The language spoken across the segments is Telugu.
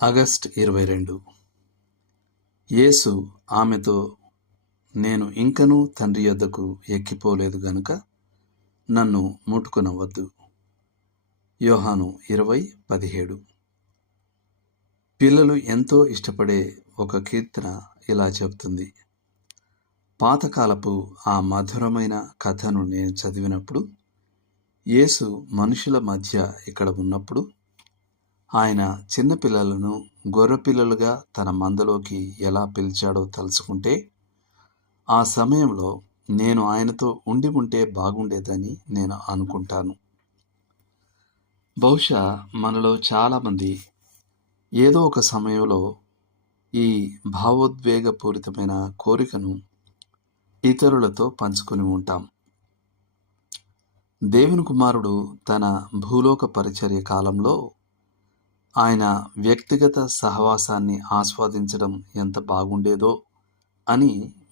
ఆగస్ట్ 22. యేసు ఆమెతో, నేను ఇంకనూ తండ్రి యొద్దకు ఎక్కిపోలేదు గనుక నన్ను ముట్టుకొనవద్దు. యోహాను 20:17. పిల్లలు ఎంతో ఇష్టపడే ఒక కీర్తన ఇలా చెబుతుంది. పాతకాలపు ఆ మధురమైన కథను నేను చదివినప్పుడు, యేసు మనుషుల మధ్య ఇక్కడ ఉన్నప్పుడు, ఆయన చిన్నపిల్లలను గొర్రెపిల్లలుగా తన మందలోకి ఎలా పిలిచాడో తలుచుకుంటే, ఆ సమయంలో నేను ఆయనతో ఉండి ఉంటే బాగుండేదని నేను అనుకుంటాను. బహుశా మనలో చాలామంది ఏదో ఒక సమయంలో ఈ భావోద్వేగపూరితమైన కోరికను ఇతరులతో పంచుకొని ఉంటాం. దేవుని కుమారుడు తన భూలోక పరిచర్య కాలంలో ఆయన వ్యక్తిగత సహవాసాన్ని ఆస్వాదించడం ఎంత బాగుండేదో అని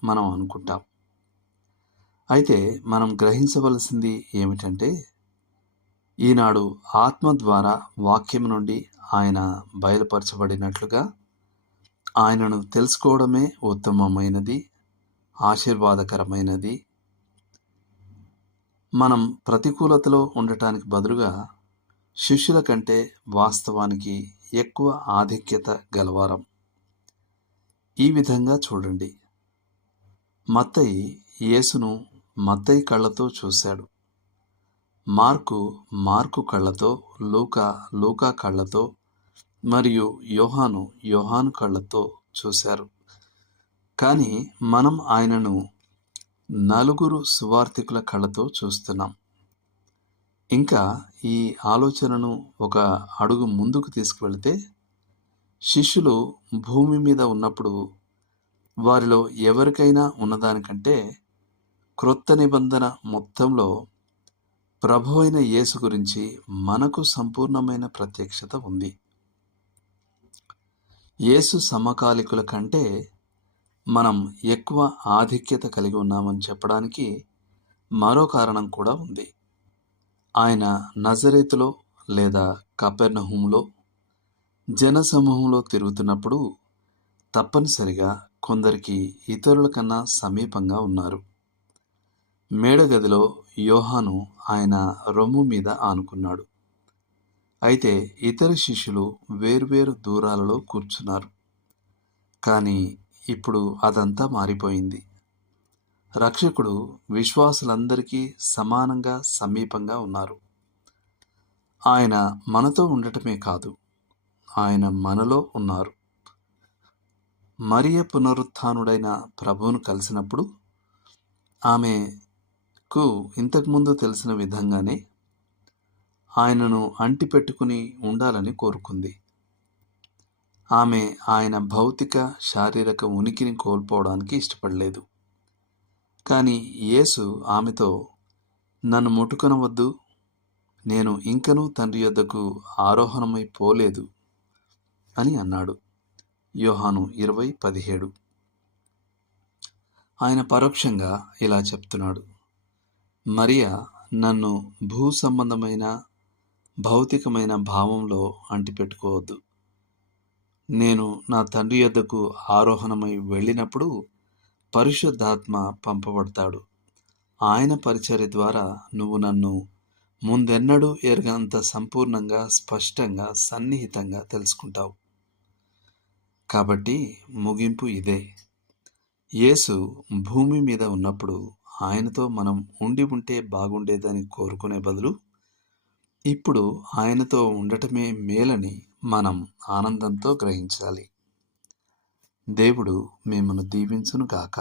మనం అనుకుంటాం. అయితే మనం గ్రహించవలసింది ఏమిటంటే, ఈనాడు ఆత్మ ద్వారా వాక్యం నుండి ఆయన బయలుపరచబడినట్లుగా ఆయనను తెలుసుకోవడమే ఉత్తమమైనది, ఆశీర్వాదకరమైనది. మనం ప్రతికూలతలో ఉండటానికి బదులుగా శిష్యుల కంటే వాస్తవానికి ఎక్కువ ఆధిక్యత గలవారం. ఈ విధంగా చూడండి. మత్తయి యేసును మత్తయి కళ్ళతో చూశాడు, మార్కు కళ్ళతో, లూకా కళ్ళతో మరియు యోహాను కళ్ళతో చూశారు. కానీ మనం ఆయనను నలుగురు సువార్తికుల కళ్ళతో చూస్తున్నాం. ఇంకా ఈ ఆలోచనను ఒక అడుగు ముందుకు తీసుకువెళితే, శిష్యులు భూమి మీద ఉన్నప్పుడు వారిలో ఎవరికైనా ఉన్నదానికంటే క్రొత్త నిబంధన మొత్తంలో ప్రభు అయిన యేసు గురించి మనకు సంపూర్ణమైన ప్రత్యక్షత ఉంది. యేసు సమకాలికుల కంటే మనం ఎక్కువ ఆధిక్యత కలిగి ఉన్నామని చెప్పడానికి మరో కారణం కూడా ఉంది. ఆయన నజరేతులో లేదా కపెర్నహూములో జనసమూహంలో తిరుగుతున్నప్పుడు తప్పనిసరిగా కొందరికి ఇతరుల కన్నా సమీపంగా ఉన్నారు. మేడగదిలో యోహాను ఆయన రొమ్ము మీద ఆనుకున్నాడు. అయితే ఇతర శిష్యులు వేర్వేరు దూరాలలో కూర్చున్నారు. కానీ ఇప్పుడు అదంతా మారిపోయింది. రక్షకుడు విశ్వాసులందరికీ సమానంగా సమీపంగా ఉన్నారు. ఆయన మనతో ఉండటమే కాదు, ఆయన మనలో ఉన్నారు. మరియ పునరుత్థానుడైన ప్రభువును కలిసినప్పుడు ఆమెకు ఇంతకుముందు తెలిసిన విధంగానే ఆయనను అంటిపెట్టుకుని ఉండాలని కోరుకుంది. ఆమె ఆయన భౌతిక శారీరక ఉనికిని కోల్పోవడానికి ఇష్టపడలేదు. కానీ యేసు ఆమెతో, నన్ను ముట్టుకొనవద్దు, నేను ఇంకనూ తండ్రి యొద్దకు ఆరోహణమై పోలేదు అని అన్నాడు. యోహాను 20:17. ఆయన పరోక్షంగా ఇలా చెప్తున్నాడు, మరియా నన్ను భూ సంబంధమైన భౌతికమైన భావంలో అంటిపెట్టుకోవద్దు. నేను నా తండ్రి యొద్దకు ఆరోహణమై వెళ్ళినప్పుడు పరిశుద్ధాత్మ పంపబడతాడు. ఆయన పరిచర్య ద్వారా నువ్వు నన్ను ముందెన్నడూ ఎరగనంత సంపూర్ణంగా, స్పష్టంగా, సన్నిహితంగా తెలుసుకుంటావు. కాబట్టి ముగింపు ఇదే. యేసు భూమి మీద ఉన్నప్పుడు ఆయనతో మనం ఉండి ఉంటే బాగుండేదని కోరుకునే బదులు, ఇప్పుడు ఆయనతో ఉండటమే మేలని మనం ఆనందంతో గ్రహించాలి. దేవుడు మిమ్మల్ని దీవించును గాక.